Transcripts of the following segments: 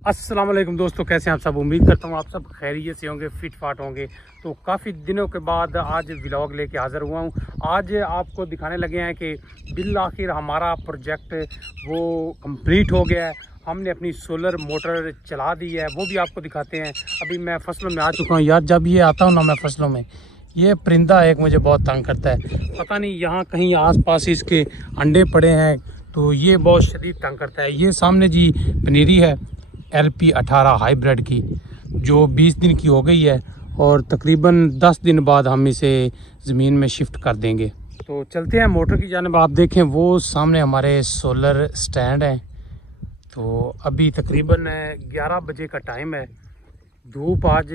अस्सलाम वालेकुम दोस्तों, कैसे हैं आप सब। उम्मीद करता हूँ आप सब खैरियत से होंगे, फिट फाट होंगे। तो काफ़ी दिनों के बाद आज व्लॉग लेके हाज़िर हुआ हूँ। आज आपको दिखाने लगे हैं कि बिल आखिर हमारा प्रोजेक्ट वो कंप्लीट हो गया है। हमने अपनी सोलर मोटर चला दी है, वो भी आपको दिखाते हैं। अभी मैं फसलों में आ चुका हूँ यार। जब ये आता हूँ ना मैं फसलों में, ये परिंदा एक मुझे बहुत तंग करता है। पता नहीं यहाँ कहीं आसपास इसके अंडे पड़े हैं, तो ये बहुत शदीद तंग करता है। ये सामने जी पनीरी है LP18 हाइब्रिड की, जो 20 दिन की हो गई है और तकरीबन 10 दिन बाद हम इसे ज़मीन में शिफ्ट कर देंगे। तो चलते हैं मोटर की जानिब। आप देखें वो सामने हमारे सोलर स्टैंड हैं। तो अभी तकरीबन 11 बजे का टाइम है। धूप आज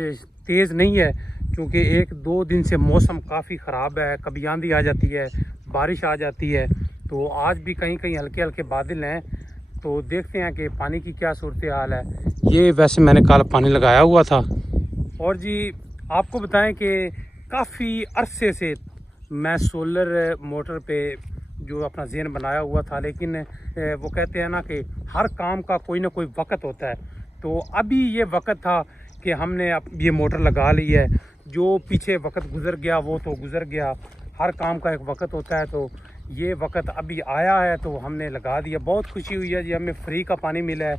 तेज़ नहीं है क्योंकि 1-2 दिन से मौसम काफ़ी ख़राब है। कभी आंधी आ जाती है, बारिश आ जाती है। तो आज भी कहीं कहीं हल्के हल्के बादल हैं। तो देखते हैं कि पानी की क्या सूरत हाल है। ये वैसे मैंने कल पानी लगाया हुआ था। और जी आपको बताएं कि काफ़ी अरसे से मैं सोलर मोटर पे जो अपना ज़हन बनाया हुआ था, लेकिन वो कहते हैं ना कि हर काम का कोई ना कोई वक्त होता है। तो अभी ये वक्त था कि हमने अब ये मोटर लगा ली है। जो पीछे वक्त गुज़र गया वो तो गुज़र गया। हर काम का एक वक्त होता है, तो ये वक्त अभी आया है तो हमने लगा दिया। बहुत खुशी हुई है जी, हमें फ्री का पानी मिला है।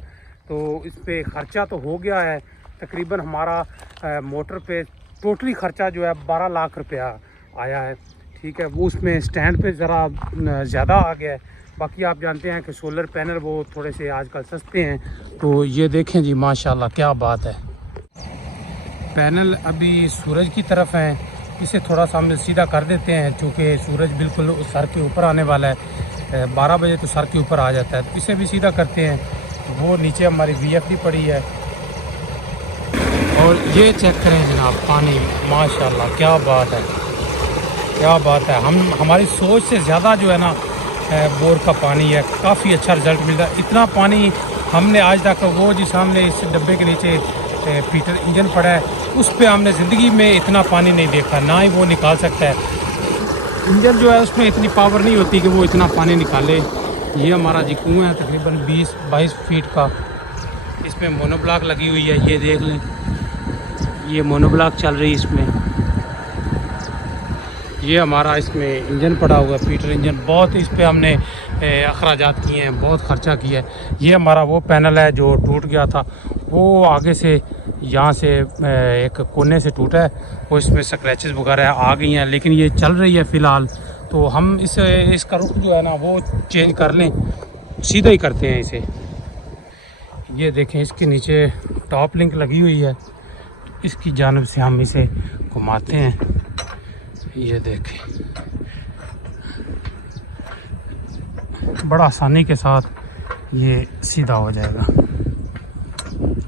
तो इस पे ख़र्चा तो हो गया है तकरीबन हमारा मोटर पे टोटली ख़र्चा जो है 12 लाख रुपया आया है। ठीक है, वो उसमें स्टैंड पे ज़रा ज़्यादा आ गया है। बाकी आप जानते हैं कि सोलर पैनल वो थोड़े से आजकल सस्ते हैं। तो ये देखें जी माशाल्लाह क्या बात है। पैनल अभी सूरज की तरफ है। इसे थोड़ा सा हमने सीधा कर देते हैं क्योंकि सूरज बिल्कुल सर के ऊपर आने वाला है। 12 बजे तो सर के ऊपर आ जाता है। तो इसे भी सीधा करते हैं। वो नीचे हमारी VFD पड़ी है। और ये चेक करें जनाब, पानी माशाल्लाह क्या बात है, क्या बात है। हमारी सोच से ज़्यादा जो है ना बोर का पानी है। काफ़ी अच्छा रिज़ल्ट मिल रहा है। इतना पानी हमने आज तक, वो जी सामने इस डब्बे के नीचे पीटर इंजन पड़ा है, उस पे हमने ज़िंदगी में इतना पानी नहीं देखा, ना ही वो निकाल सकता है। इंजन जो है उसमें इतनी पावर नहीं होती कि वो इतना पानी निकाले। ये हमारा जी कुआँ है तकरीबन 20-22 फीट का। इसमें मोनोब्लॉक लगी हुई है, ये देख लें, ये मोनोब्लॉक चल रही है इसमें। ये हमारा इसमें इंजन पड़ा हुआ है, पीटर इंजन। बहुत इस पे हमने अखराजात किए हैं, बहुत ख़र्चा किया है। ये हमारा वो पैनल है जो टूट गया था, वो आगे से यहाँ से एक कोने से टूटा है। वो इसमें स्क्रैचेस वगैरह आ गई हैं, लेकिन ये चल रही है फ़िलहाल। तो हम इसका रुख जो है ना वो चेंज कर लें, सीधा ही करते हैं इसे। ये देखें इसके नीचे टॉप लिंक लगी हुई है, इसकी जानिब से हम इसे घुमाते हैं। ये देखें बड़ा आसानी के साथ ये सीधा हो जाएगा।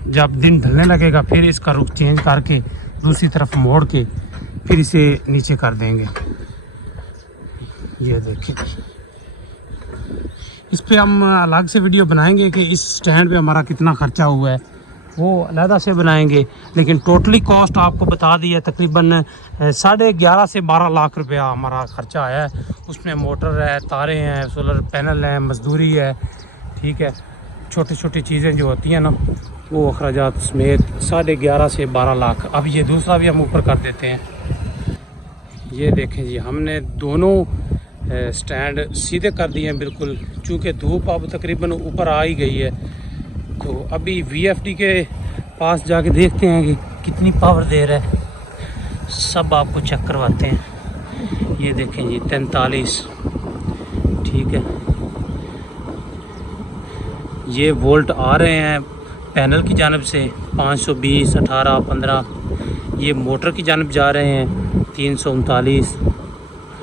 जब दिन ढलने लगेगा फिर इसका रुख चेंज करके दूसरी तरफ मोड़ के फिर इसे नीचे कर देंगे। ये देखिए, इस पे हम अलग से वीडियो बनाएंगे कि इस स्टैंड पे हमारा कितना ख़र्चा हुआ है, वो अलहदा से बनाएंगे। लेकिन टोटली कॉस्ट आपको बता दी है, तकरीबन 11.5 से 12 लाख रुपया हमारा ख़र्चा आया है। उसमें मोटर है, तारे हैं, सोलर पैनल हैं, मजदूरी है। ठीक है, छोटी छोटी चीज़ें जो होती हैं ना वो अखराजात समेत 11.5 से 12 लाख। अब ये दूसरा भी हम ऊपर कर देते हैं। ये देखें जी, हमने दोनों स्टैंड सीधे कर दिए हैं बिल्कुल, चूँकि धूप अब तकरीबन ऊपर आ ही गई है। तो अभी VFD के पास जाके देखते हैं कि कितनी पावर दे रहा है, सब आपको चेक करवाते हैं। ये देखें जी 43, ठीक है। ये वोल्ट आ रहे हैं पैनल की जानिब से 520, 18, 15। ये मोटर की जानिब जा रहे हैं 339,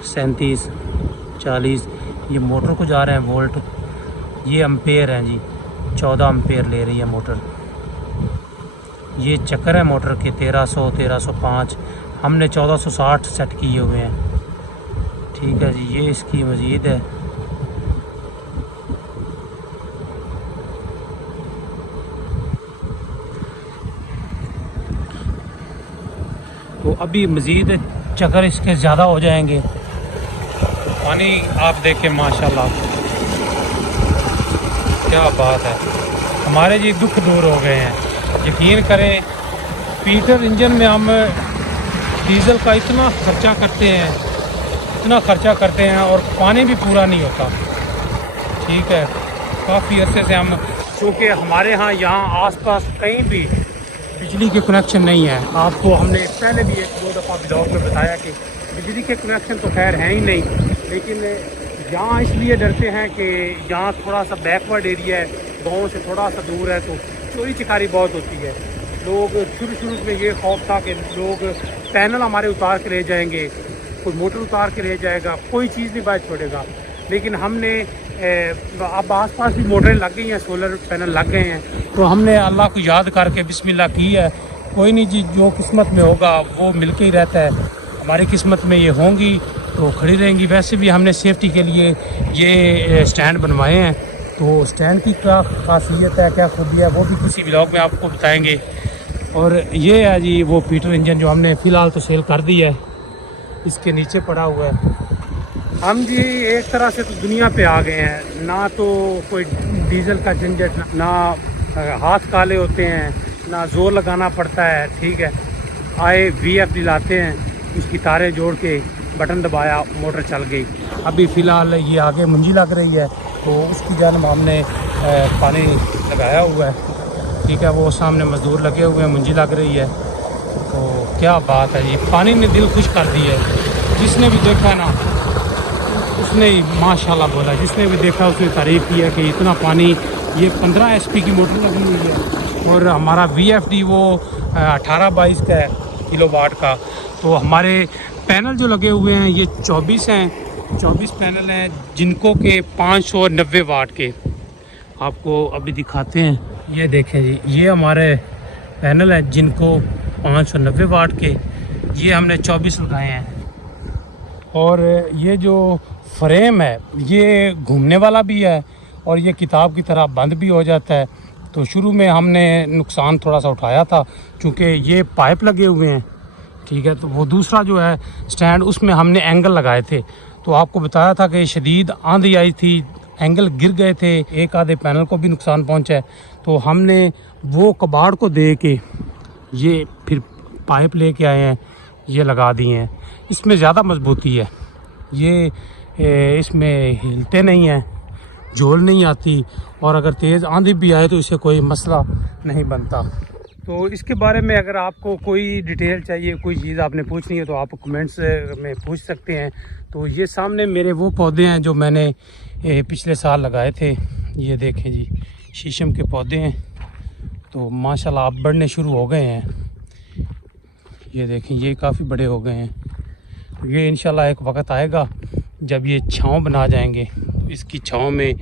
37, 40। ये मोटर को जा रहे हैं वोल्ट। ये एम्पेयर हैं जी, 14 एम्पेयर ले रही है मोटर। ये चक्कर है मोटर के 1300, 1305। हमने 1460 सेट किए हुए हैं। ठीक है जी, ये इसकी मज़ीद है। तो अभी मज़ीद चक्कर इसके ज़्यादा हो जाएंगे। पानी आप देखें माशाल्लाह क्या बात है। हमारे जी दुख दूर हो गए हैं। यकीन करें, पीटर इंजन में हम डीज़ल का इतना खर्चा करते हैं, इतना खर्चा करते हैं और पानी भी पूरा नहीं होता। ठीक है, काफ़ी अरसे से हम, क्योंकि हमारे यहाँ आसपास कहीं भी बिजली के कनेक्शन नहीं है। आपको हमने पहले भी 1-2 दफ़ा ब्लॉग में बताया कि बिजली के कनेक्शन तो खैर हैं ही नहीं, लेकिन यहाँ इसलिए डरते हैं कि यहाँ थोड़ा सा बैकवर्ड एरिया है, गाँव से थोड़ा सा दूर है, तो चोरी चिकारी बहुत होती है। लोग शुरू में ये खौफ था कि लोग पैनल हमारे उतार के ले जाएंगे, कोई मोटर उतार के ले जाएगा, कोई चीज़ नहीं बाहर छोड़ेगा। लेकिन हमने अब आसपास भी मोटरें लग गई हैं, सोलर पैनल लग गए हैं, तो हमने अल्लाह को याद करके बिस्मिल्लाह की है। कोई नहीं जी, जो किस्मत में होगा वो मिल के ही रहता है। हमारी किस्मत में ये होंगी तो खड़ी रहेंगी। वैसे भी हमने सेफ्टी के लिए ये स्टैंड बनवाए हैं, तो स्टैंड की क्या खासियत है, क्या खूबी है, वो भी किसी ब्लॉग में आपको बताएंगे। और ये है जी वो पीटर इंजन जो हमने फ़िलहाल तो सेल कर दी है, इसके नीचे पड़ा हुआ है। हम जी एक तरह से तो दुनिया पे आ गए हैं, ना तो कोई डीज़ल का झंझट, ना हाथ काले होते हैं, ना जोर लगाना पड़ता है। ठीक है, आए VFD लाते हैं, उसकी तारें जोड़ के बटन दबाया, मोटर चल गई। अभी फ़िलहाल ये आगे मुंजी लग रही है, तो उसकी जानब हमने पानी लगाया हुआ है। ठीक है, वो सामने मज़दूर लगे हुए हैं, मुंजी लग रही है। तो क्या बात है जी, पानी ने दिल खुश कर दी है। जिसने भी देखा ना उसने ही माशाल्लाह बोला, जिसने भी देखा उसने तारीफ़ की है कि इतना पानी। ये 15 HP की मोटर लगी हुई है और हमारा VFD वो 18-22 का है, किलोवाट का। तो हमारे पैनल जो लगे हुए हैं ये 24 हैं, 24 पैनल हैं, जिनको के 590 वाट के आपको अभी दिखाते हैं। ये देखें जी, ये हमारे पैनल हैं जिनको 590 वाट के, ये हमने 24 लगाए हैं। और ये जो फ्रेम है ये घूमने वाला भी है और ये किताब की तरह बंद भी हो जाता है। तो शुरू में हमने नुकसान थोड़ा सा उठाया था, क्योंकि ये पाइप लगे हुए हैं। ठीक है, तो वो दूसरा जो है स्टैंड, उसमें हमने एंगल लगाए थे। तो आपको बताया था कि शदीद आंधी आई थी, एंगल गिर गए थे, एक आधे पैनल को भी नुकसान पहुंचा है। तो हमने वो कबाड़ को दे के ये फिर पाइप लेके आए हैं, ये लगा दिए हैं। इसमें ज़्यादा मजबूती है, ये इसमें हिलते नहीं हैं, झोल नहीं आती, और अगर तेज़ आंधी भी आए तो इससे कोई मसला नहीं बनता। तो इसके बारे में अगर आपको कोई डिटेल चाहिए, कोई चीज़ आपने पूछनी है, तो आप कमेंट्स में पूछ सकते हैं। तो ये सामने मेरे वो पौधे हैं जो मैंने पिछले साल लगाए थे। ये देखें जी, शीशम के पौधे हैं, तो माशाल्लाह अब बढ़ने शुरू हो गए हैं। ये देखें, ये काफ़ी बड़े हो गए हैं। ये इंशाल्लाह एक वक्त आएगा जब ये छाँव बना जाएंगे, तो इसकी छाँव में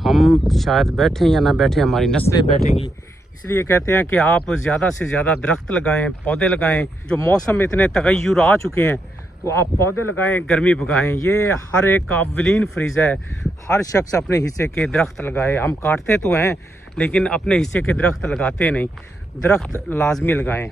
हम शायद बैठें या ना बैठें, हमारी नस्लें बैठेंगी। इसलिए कहते हैं कि आप ज़्यादा से ज़्यादा दरख्त लगाएं, पौधे लगाएं। जो मौसम में इतने तगय्युर आ चुके हैं, तो आप पौधे लगाएं, गर्मी भगाएं। ये हर एक का अव्वलीन फ़रीज़ा है, हर शख्स अपने हिस्से के दरख्त लगाए। हम काटते तो हैं, लेकिन अपने हिस्से के दरख्त लगाते नहीं। दरख्त लाजमी लगाएं।